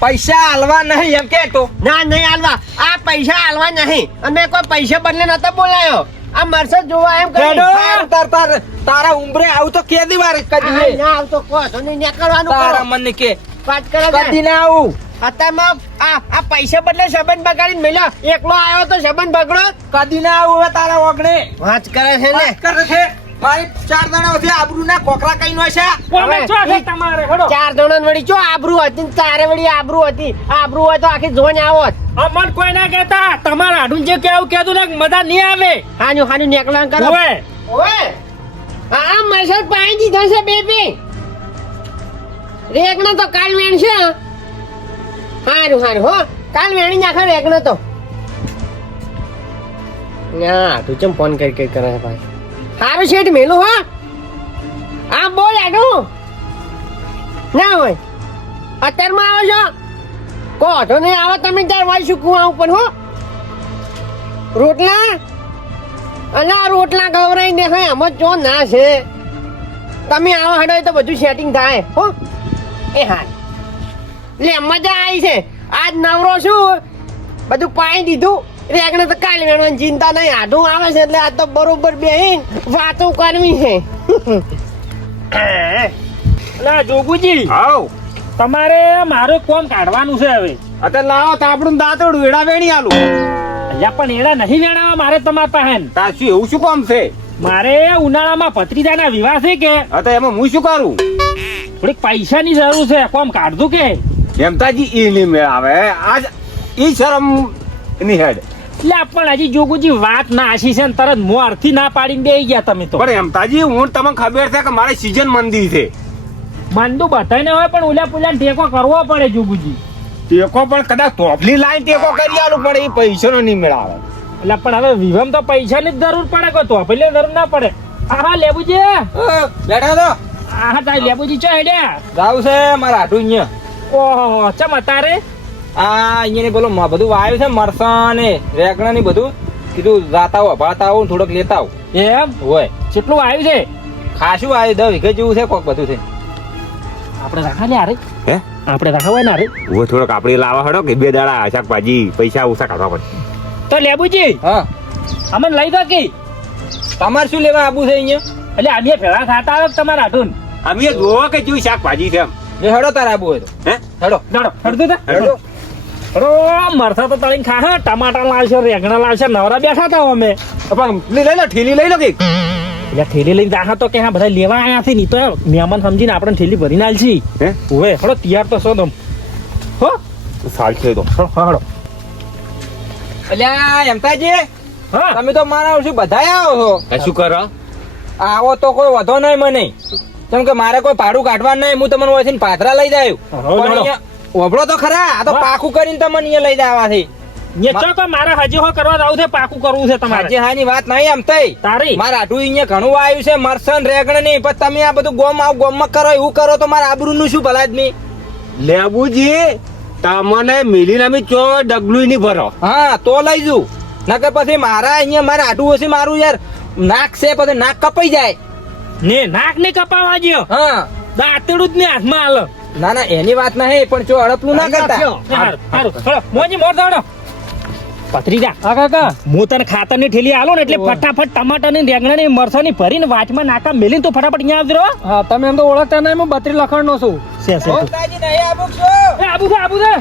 પૈસા આલવા નહીં એમ કે તો ના નહીં આલવા, આ પૈસા આલવા નહીં. અને કોઈ પૈસા બદલે નતો બોલાયો. આ મરસદ જોવા એમ કરી તારા ઉંમરે આવું તો કે દી વાર કદી ના આવતો કો તો નહીં નીકળવાનું તારા કરો. મને કે વાત કરે કદી ના આવું. અત્યારમાં આ પૈસા બદલે સંબંધ બગાડીને મેલ્યો. એકલો આવ્યો તો સંબંધ બગડો. કદી ના આવું હવે તારા ઓગણે વાત કરે છે ને. વાત કરે છે મારી 4 દણા વધી આબરૂ ના કોકરા કઈ નો છે કોમે છો છે તમારે હેડો 4 જણા વળી ચો આબરૂ હતી ને 4 વળી આબરૂ હતી. આબરૂ હોય તો આખી જોન આવત. અમન કોઈ ના કહેતા તમારા આડું જે કેવું કહેતું ને મજા નહીં આવે. હાનું નીકળવાનું કરો. ઓય ઓય આ મરસદ પાઈ દીધો છે બેબી. રેગનો તો કાલ વેણ છે. હારું હો કાલ વેણી નાખો રેગનો તો. ના તું ચમ ફોન કરી કરે છે ભાઈ. હારું શેઠ મેલું હો. હા બોલ આડું ના હોય અત્યારમાં આવો છો કહો તો નહીં આવો તમે તાર વાય શું કુવા ઉપર હો. રોટલા અલા રોટલા ગવરાઈ ને હા એમ જ જો ના છે. તમે આવો હડો તો બધું સેટિંગ થાય હો. એ હા લે મજા આવી છે. આજ નવરો છું બધું પાઈ દીધું. રેગણે તો કાલે વેણવાની ચિંતા નહીં. આઢું આવે છે એટલે આ તો બરોબર બેહીન વાતો કરવી છે. અલા જોગુજી આવ તમારે મારે કોમ કાઢવાનું છે હવે. અત્યારે લાવો તો આપણું દાંતડું એડા વેણી આલું અલ્યા પણ એડા નહીં વેણાવા મારે તમારા પાસે. તાશું એવું શું કામ છે મારે ઉનાળામાં ભત્રીજાના વિવાહ છે કે અત્યારે એમાં હું શું કરું થોડીક પૈસાની જરૂર છે. કોમ કાઢતું કે હેમતાજી ઈ નહીં મેળાવે આજ ઈ શરમ ની હેડ એટલે પણ હજી જોગુજી વાત ના આશી છે ને તરત મોરથી ના પાડીને બેહી ગયા તમે તો. પણ હેમતાજી હું તમને ખબર છે કે મારે સીઝન મંદી છે મંદુ બધાને હોય પણ ઉલ્યા પુલ્યા ટેકો કરવો પડે જોગુજી. ટેકો પણ કદાચ તોફલી લાઈન ટેકો કરી આલું પણ એ પૈસાનો નહીં મેળાવે એટલે પણ હવે વિવમ તો પૈસાની જ જરૂર પડે કે તો પેલે જરૂર ના પડે. હા લેબુજી બેઠા તો હા તારી લેબુજી ચો હેડ્યા જાવ છે મારા આટું અહીંયા ઓહો ચમ અતારે આ અહીંયા ને પેલું બધું વાવ્યું છે મરસા ને રેગણા ને બધું કીધું જાતા આવો ભાત આવો થોડોક લેતા આવો એમ હોય કેટલું આવ્યું છે. ખાસું આવ્યું 10 વીઘા જેવું છે કોક બધું છે આપણે રાખા લે અરે હે આપણે રાખા હોય ને અરે ઓ થોડોક આપણે લાવા હડો કે 2 દાડા શાકભાજી પૈસા ઓછા કાઢવા પડે તો લેબુજી હા અમને લઈ દો કે તમારે શું લેવા આબુ છે અહીંયા એટલે અમે ભેળા ખાતા આવે તમારા હાટુન અમે જોવો કે જેવી શાકભાજી છે એમ જે હડો તાર આબુ હોય તો હે હડો લડો હડતું તા હડો રો મરસા તો તળીને ખા ટમાટા લાવશે રેગણા લાવશે નવરા બેઠા તા અમે પણ લઈ લો ઠેલી લઈ લો કે એટલે થેલી લઈને જાહા તો કે હા બધા લેવા આયા છે ની તો મહેમાન સમજીને આપણે થેલી ભરીને આલશી હે ઓવે હડો તૈયાર તો છો તમ હો સાલ છે તો હડો અલ્યા હેમતાજી હા તમે તો મારા વર્ષે બધા આવો છો શું કરો આવો તો કોઈ વધો નહીં મને કેમ કે મારે કોઈ ભાડું કાઢવાનું નહીં હું તમને વસીને પાથરા લઈ જાય ઓભળો તો ખરા આ તો પાકું કરીને તમને અહીંયા લઈ જવા છે નેચો કો મારે હજી હો કરવા જાવ છે પાકું કરવું છે તમારે આજે હાની વાત નહીં એમ થઈ તારી મારા આટું અહીંયા ઘણું આવ્યું છે મરસન રેગણ નહીં પણ તમે આ બધું ગોમ આવ ગોમમાં કરો એવું કરો તો મારા આબરૂ નું શું ભલા આદમી લેબુજી તમને મિલીને અમે ચો ડગલું નહીં ભરો હા તો લઈ જઉં નકર પછી મારા અહીંયા મારા આટું હશે મારું યાર નાક છે પછી નાક કપાઈ જાય ને નાક ને કપાવા જ્યો હા દાંતડું જ ને હાથમાં હાલ ના ના એની વાત નહીં પણ જો અડપલું ના કરતા હારું મોજી મોર દાડો પત્રીજા આ કાકા હું તને ખાતર ની ઠેલી આલો ને એટલે ફટાફટ ટમાટર ની રેગણા ની મરસા ની ભરીને વાચમાં નાકા મેલીને તો ફટાફટ અહીંયા આવજો. હા તમે એમ તો ઓળખતા નહીં. હું 32 લખણનો છું. છે ઓતાજી નહીં આબુ છો એ આબુ છે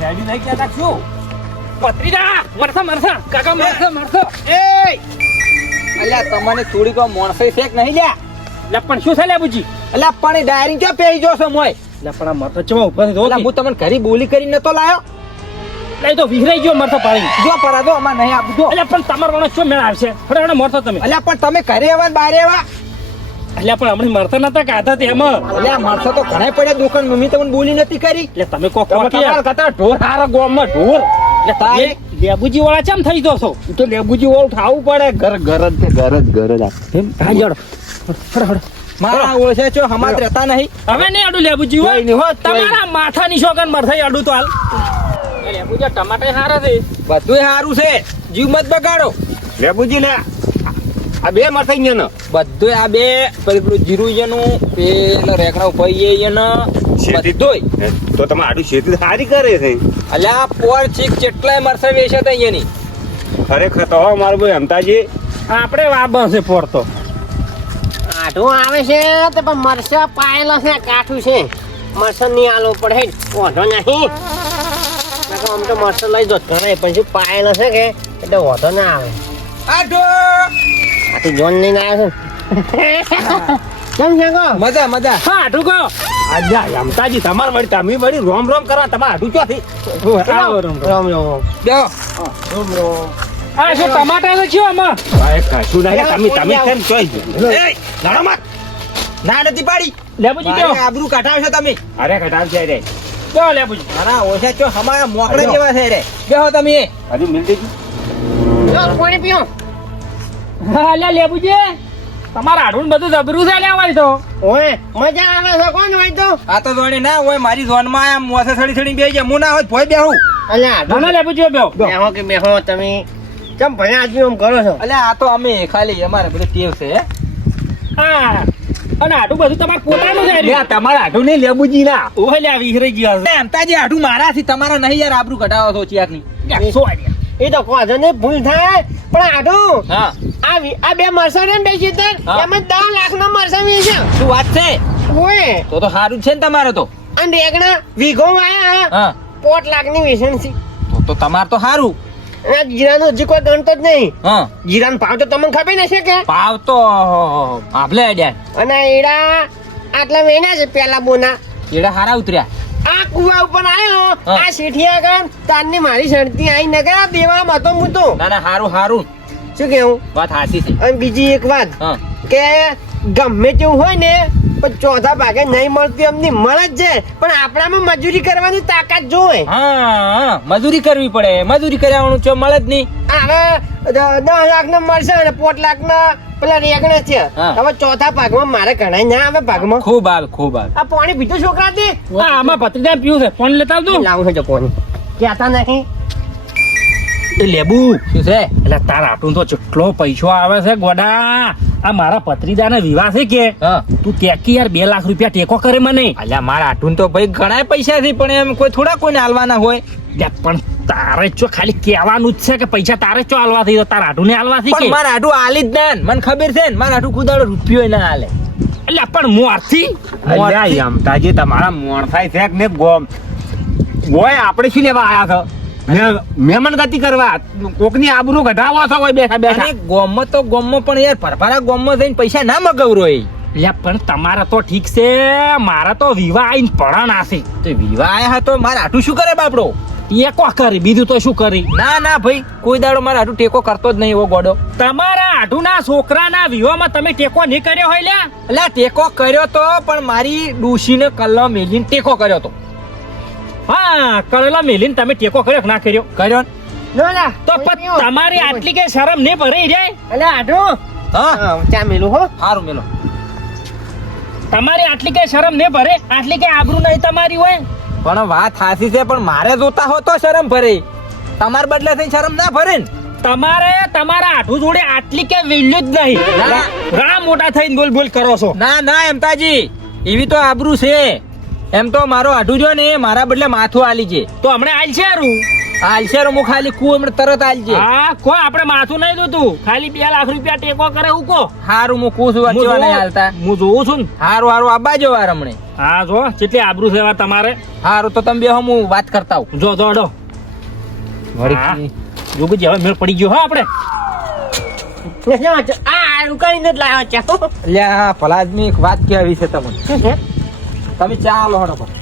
હેડી નહીં કહેતા શું પત્રીજા મરસા કાકા મરસા એ અલ્યા તમને થોડી કો મોણસે શેક નહીં લ્યા લે પણ શું છે લે બુજી અલ્યા પણ ડાયરી ક્યાં પેઈ જો છો મોય લે પણ આ મરસા ચમા ઉભા થઈ અલ્યા હું તમને ઘરી બોલી કરીને નતો લાયો લઈ તો વિખરાઈ ગયો મરસા પાડી જો પરા દો અમાર નહીં આપજો એટલે પણ તમાર વણો શું મેળ આવશે ફટાફટ મરસા તમે અલ્યા પણ તમે ઘરે આવા ને બારે આવા એટલે પણ હમણાં મરસા નતા કાઢા તે એમાં અલ્યા મારસો તો ઘણા પડ્યા દુકાન મમ્મી તમને બોલી નથી કરી એટલે તમે કોક તમાર કતા ઢોર હારા ગોમમાં ઢોર એટલે તારે લેબુજી વાળા ચમ થઈ દો છો તો લેબુજી વાળું ખાવું પડે ઘર જ એમ હા જડો ફટાફટ મારા ઓળશે છો હમાત રહેતા નહીં હવે નહીં આડું લેબુજી હો કોઈ નહીં હો, તમારા માથાની શોગન મરથાઈ આડું તો હાલ લેબુજી ટમાટર હારા છે બધું સારું છે જીવ મત બગાડો લેબુજી લે આ બે મરસાઈ ને બધું આ બે પેલું જીરું એનું પેલા રેકડા ઉપર એને શેતી બધોય. તો તમે આડું શેતી સારી કરે છે અલ્યા પોર ચીક જેટલાય મરસા વેચે છે અહીંયાની. ખરેખર તો હો મારું ભાઈ અમતાજી આપણે વાબા છે પોર તો આઢું આવે છે તે પણ મરસા પાયેલા છે કાઠું છે મરસા નહીં આલો પડે વાંધો નહીં નકર આમ તો મરસા લઈ દો ઘણા પણ શું પાયેલા છે કે એટલે વાંધો ના આવે આઢો આ તો જોન લઈને આવ્યો છે કેમ છે કો મજા મજા. હા આટું કહો આજા અમતાજી તમાર વળી તમે વળી રોમ રોમ કરવા તમારે આડું ક્યાંથી આવો રમ રમ. રામ રામ બેહો. આ શું ટમાટા છે શું આમાં ભાઈ કશું નહીં તમે કેમ ચોઈ એય, લડો મત. ના નથી પાડી. લેબુજી મારી કયો આબરૂ કાઢાવશો તમે. અરે કટાવ છે રે કયો લેબુજી મારા ઓછા ચો હમારા મોકળે જેવા છે રે. બેહો તમે. હજી મિલતી લો પાણી પીઓ હા લે લેબુજી તમારા આડું બધું જબરું છે લેવાય તો ઓય મજા આવે છે કોણ હોય તો આ તો જોડે ના હોય મારી ઝોનમાં આમ મોસે સડી સડી બેહી જાય. હું ના હોય ભોય બેહું. અલ્યા ના ના લેબુજી બેહો બેહો કે બેહો તમે કેમ ભણ્યા આદમી આમ કરો છો અલ્યા આ તો અમે ખાલી અમારે બધું ટેવ છે હે. હા અને આટું બધું તમારે પોતાનું છે લે તમારે આડું નહીં લેબુજી ના ઓહે લે વિહરાઈ ગયા એ અમતાજી આઢું મારાથી તમારા નહીં યાર આબરૂ કઢાવો છો ચિયાકની. છે સો આઈડિયા એ તો કોઝો ને ભૂલ થાય પણ આઢું હા આ બે મરસા ને બે ચિતર હા. એમાં 10 લાખ નો મરસા વેચે શું વાત છે? ઓય તો સારું જ છે ને તમારે તો. અને રેગણા વીઘો આયા હા 5 લાખ ની વેચન છે તો તમારે તો સારું. આ જીરાનો હજી કોઈ ગણતો જ નહીં હા જીરાનો ભાવ તો તમને ખબર નથી કે ભાવ તો ભાભલે અડ્યા. અને એડા આટલા વેના છે પેલા બોના એડા હારા ઉતર્યા. આ કુવા ઉપર આવ્યો હા. આ શેઠિયા આગળ તારની મારી શરતી આઈ નગર દેવા મતો મૂતો ના ના હારું હારું. શું કેવું વાત હાચી છે. અને બીજી એક વાત હા કે ગમે તેવું હોય ને પણ ચોથા ભાગે નહીં મળતું એમની મળે જ છે પણ આપણામાં મજૂરી કરવાની તાકાત જોવે હા મજૂરી કરવી પડે. મજૂરી કર્યાવાનું ચો મળે જ નહીં. હવે 10 લાખ નો મળશે અને 5 લાખ ના પેલા રેગણે છે હા. હવે ચોથા ભાગમાં મારે ઘણા ના આવે ભાગમાં ખૂબ આવે ખૂબ આવે. આ પાણી પીધું છોકરા તે હા આમાં ભત્રીજા પીવું છે ફોન લેતા આવજો લાવું છે પાણી કહેતા નહીં એ લેબુ શું છે? એટલે તારા આટું તો જેટલો પૈસો આવે છે ગોડા આ મારા ભત્રીજાને વિવાહ છે કે હા તું તેકી યાર 2 લાખ રૂપિયા ટેકો કરે મને અલ્યા મારા આટુન તો ભાઈ ઘણા પૈસા છે પણ એમ કોઈ થોડા કોઈને હાલવાના હોય. લે, પણ તારે ચો ખાલી કહેવાનું જ છે કે પૈસા તારે ચો હાલવા થઈ તો તારા આટું ને હાલવા થઈ પણ કે મારા આટું હાલી જ ના ને. મને ખબર છે ને મારા આટું કુદાડો રૂપિયો ના હાલે. એટલે પણ મોરથી અલ્યા અમતાજી તમારા મોણ થાય છે કે ને ગોમ ગોય આપણે શું લેવા આયા છો મહેમાન ગતિ કરવા કોકની આબરૂ ઘટાડવા છો હોય બેઠા બેઠા અને ગોમમાં તો ગોમમાં પણ યાર ભરભરા ગોમમાં જઈને પૈસા ના મગાવરો એ. એટલે પણ તમારા તો ઠીક છે મારા તો વિવાહ આઈને પડા નાસી તો વિવાહ આયા હતો મારા આટું શું કરે બાપડો? ટેકો કરી બીજું તો શું કરી ના ના ભાઈ કોઈ દાડો મારા આટું ટેકો કરતો જ નહીં એવો ગોડો. તમારા આઠુના છોકરાના વિવાહમાં તમે ટેકો નહીં કર્યો હોય લ્યા એટલે ટેકો કર્યો તો પણ મારી ડૂશીને કલ્લો મેલીને ટેકો કર્યો તો. હા કરેલા મેલીને તમે ટેકો કર્યો કે ના કર્યો કર્યો ને? લો લા તો પણ તમારી આટલી કઈ શરમ નહીં ભરાઈ જાય એટલે આઢો હા ચા મેલું હો સારું મેલો. તમારી આટલી કઈ શરમ નહીં ભરે આટલી કઈ આબરૂ નહીં તમારી હોય પણ વાત હાસી છે પણ મારે જોતા હો તો શરમ ભરે. તમાર બદલે થઈને શરમ ના ભરે ને. તમારે તમારા આઠું જોડે આટલી કે વેલ્યુ જ નહીં ના. ઘણા મોટા થઈને બોલ બોલ કરો છો ના ના એમતાજી એવી તો આબરૂ છે. એમ તો મારો આઢું જો ને એ મારા બદલે માથું આલી છે. તો હમણાં આલ છે હારું આલશેરો હું ખાલી કુ હમણાં તરત આલજે. હા કો આપણે માથું નહીં જોતું ખાલી 2 લાખ રૂપિયા ટેકો કરે હું કો હારું હું કુ છું વચ્ચે નહીં હાલતા. હું જોઉં છું ને હારું હારું આબા જો વાર હમણે. હા જો કેટલી આબરૂ સેવા તમારે હારું તો તમે બે હું વાત કરતા હું. જો દોડો હા. જોગું હવે મેળ પડી ગયો હા આપણે આ ઉકાળીને જ લાવ્યો ચા અલ્યા ભલા આદમી એક વાત કહેવી છે તમને. શું છે તમે ચાલો હડો પણ.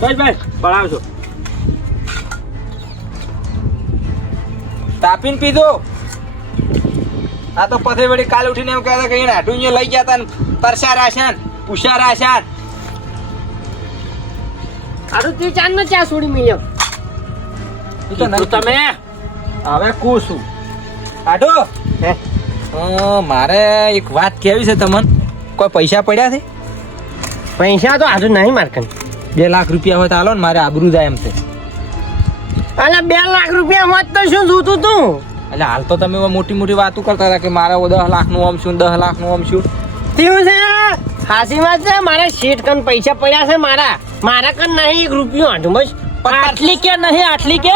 ભાઈ પડાવજો તાપીને પીધો. આ તો પછી વળી કાલે ઉઠીને એમ કહેતા કે એને હાટું અહીંયા લઈ ગયા તા ને તરસા રાશાન ઉષા રાશાન. આરું તું ચાંદ નો ચા છોડી મળ્યો ઈ તો નહીં. તમે હવે કુ છું આડો હે મારે એક વાત કહેવી છે તમને. કોઈ પૈસા પડ્યા છે? પૈસા તો આજુ નહીં મારકન 2 લાખ રૂપિયા હોય તો હાલો ને મારે આબરૂ જાય એમ છે. અલા 2 લાખ રૂપિયા હોત તો શું જોતું તું એટલે હાલ તો તમે મોટી મોટી વાતો કરતા હતા કે મારે 10 લાખનું આમ શું 10 લાખનું આમ શું. થયું છે હાસી વાત છે, મારે શેઠ કન પૈસા પડ્યા છે મારા કન નહીં 1 રૂપિયો આઠું બસ. આટલી કે નહીં આટલી કે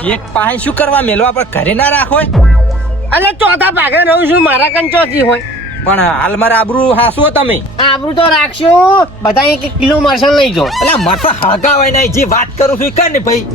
શેઠ પાસે શું કરવા મેલો આપણે ઘરે ના રાખો એટલે ચોથા ભાગે રહું છું, મારા કન ચોથી હોય. પણ હાલ મારે આબરૂ હાસવો તમે આબરૂ તો રાખશો, બધા 1 કિલો મરસણ લઈ જાઓ. એટલે મરસા હળગાવાય નહીં, જે વાત કરું છું એ કર ને ભાઈ.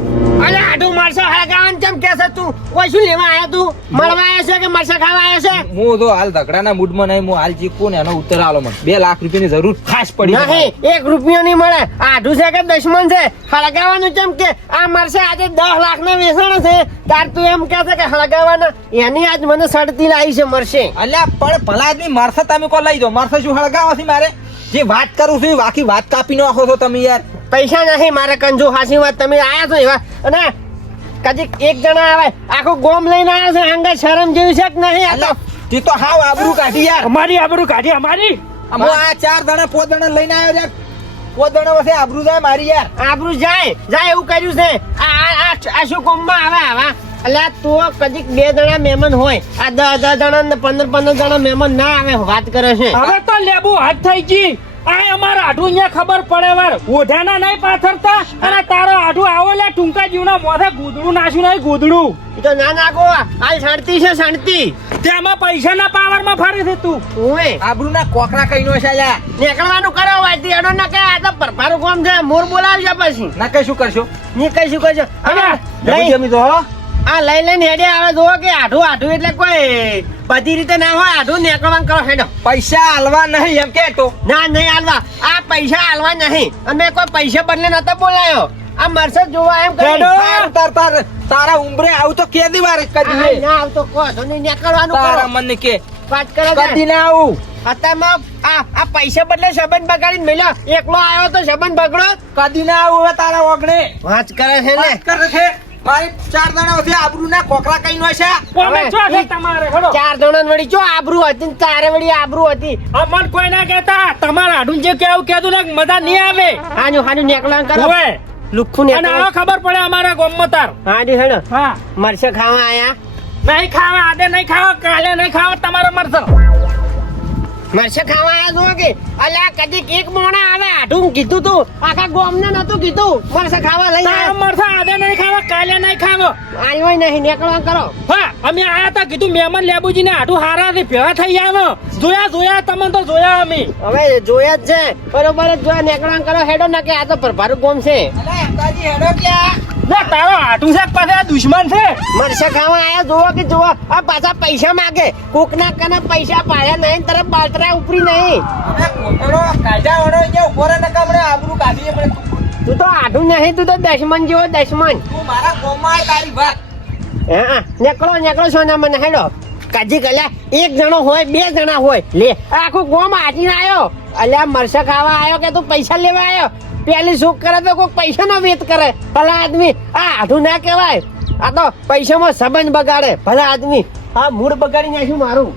અલે આટલું મરસા હળગાવાનું કેમ કે છે તું? કોઈ શું લેવા આયા તું? મળવા આયા છે કે મરસા ખાવા આયા છે? હું તો હાલ ઝઘડાના મૂડમાં નહીં, હું હાલ ચીકું ને એનો ઉત્તર આલો મને 2 લાખ રૂપિયાની જરૂર ખાસ પડી છે. નહીં 1 રૂપિયો નહીં મળે. આઢું છે કે દશમન છે? હળગાવાનું કેમ કે આ મરસા આજે 10 લાખના વેચાણ છે, તાર તું એમ કે છે કે હળગાવાના? એની આજ મને સડતી લાવી છે મરશે. અલ્યા પણ ભલા આદમી મરસા તમે કો લઈ જાઓ, મરસા શું હળગાવા છે મારે? જે વાત કરું છું એ આખી વાત કાપી નાખો છો તમે યાર. પૈસા નહીં મારે કંજુ, હાસી વાત. તમે આયા છો એવા અને કદી 1 જણા આવે આખું ગોમ લઈને આવ્યા છે, આંગા શરમ જેવી છે કે નહીં? આ તો તે તો હાવ આબરૂ કાઢી યાર. અમારી આબરૂ કાઢી અમારી. હું આ 4 જણા 5 જણા લઈને આવ્યો યાર. 5 જણા વસે આબરૂ જાય મારી યાર. આબરૂ જાય એવું કર્યું છે. આ શું કોમમાં આવે આવા? અલ્યા તું કદી 2 જણા મહેમાન હોય, આ 10 જણા ને 15 જણા મહેમાન ના આવે, વાત કરે છે. હવે તો લેબુ હાથ થઈ ગઈ. આ અમારા આઢું અહીંયા ખબર પડે વાર ઓઢાના નહીં પાથરતા, અને તારો આઢું આવો લે ટૂંકા જીવના મોઢે ગોદડું નાખ્યું નહીં, ગોદડું. ઈ તો ના નાખો, હાલ શાંતિ છે શાંતિ. તેમાં પૈસાના પાવરમાં ફરે છે તું. ઓય આબરૂના કોકરા કઈ નો છે યાર. નીકળવાનું કરો, વાતી એડો ના કે આ તો પરભારું કામ છે, મોર બોલાવજો પછી. ના કઈ શું કરશો? ની કઈ શું કરજો? હવે લઈ જમી તો હો. આ લઈને હેડે આવે જો કે આઢું એટલે કોઈ બધી રીતે ના હોય. આઢું નીકળવાનું કરો હેડો. પૈસા હાલવા નહીં એમ કે તો. ના નહીં હાલવા, આ પૈસા હાલવા નહીં. અને કોઈ પૈસા બદલે નતો બોલાયો, આ મરસદ જોવા એમ કરી. તારા ઉંમરે આવું તો કે દી વાર આ કદી ના આવતો કો તો નહીં નીકળવાનું તારા કરો. મને કે વાત કરો કદી ના આવું. અત્યારમાં આ પૈસા બદલે સંબંધ બગાડીને મેલ્યો. એકલો આવ્યો તો સંબંધ બગડો. કદી ના આવું હવે તારા ઓગણે. વાત કરે છે ને. વાત કરે છે મારી 4 જણા વધી આબરૂના કોકરા કઈ નો છે. કોમે છો છે તમારે ખડો. 4 જણા વળી જો આબરૂ હતી ને તારે વળી આબરૂ હતી. અમન કોઈ ના કહેતા, તમારા આઢું જે કેવું કહેતું ને મજા નહીં આવે. હાનું નીકળવાનું કરો. ઓય લુખ્ખું અને નીકળો. આવો ખબર પડે અમારા ગામમાં તાર. હાડી હેડો. હા મરસે ખાવા આયા. નહીં ખાવા, આજે નહીં ખાવા, કાલે નહીં ખાવા, તમારે મરશે. મરસે ખાવા આયા જો કે અલ્યા કદી એક મોણા આવે આઢું કીધું તું, આખા ગોમને નતું કીધું મરસે ખાવા લઈ તારા આયા. મરશે, આજે નહીં ખાવા, કાલે નહીં ખાવા. આવ્યો નહીં, નીકળવાનું કરો. હા અમે આયા તા, કીધું મહેમાન લેબુજીને આઢું હારા થી ભેળા થઈ આવો. જોયા તમને તો જોયા અમે. હવે જોયા જ છે, બરોબર જ જોયા. નીકળવાનું કરો હેડો ના કે આ તો પરભારું ગોમ છે. અલા એમતાજી હેડો ક્યાં? ના તારો આઢું છે પાસે આ દુશ્મન છે. મરસે ખાવા આયા જોવો કે જોવો. આ પાછા પૈસા માગે, કોકના કને પૈસા પાયા નહીં, તરફ બાલતરા ઉપરી નહીં. હવે કોકડો કાઢ્યા વડો અહીંયા ઉભો રહે ને કામણે આબરૂ કાઢીએ પણ તું તો આઢું નહીં, તું તો દશમન જેવો દશમન. તું મારા ગોમાં તારી વાત. હા નીકળો સોના મને હેડો. કાજી કલ્યા 1 જણો હોય 2 જણા હોય લે આખું ગોમ આજીને આવ્યો. અલ્યા મરસા ખાવા આવ્યો કે તું પૈસા લેવા આવ્યો? પેલી સુખ કરે તો કોઈ પૈસા નો વેત કરે. ભલા આદમી આ આઢું ના કહેવાય, આ તો પૈસામાં સંબંધ બગાડે. ભલા આદમી આ મૂડ બગાડી નાખ્યું મારું.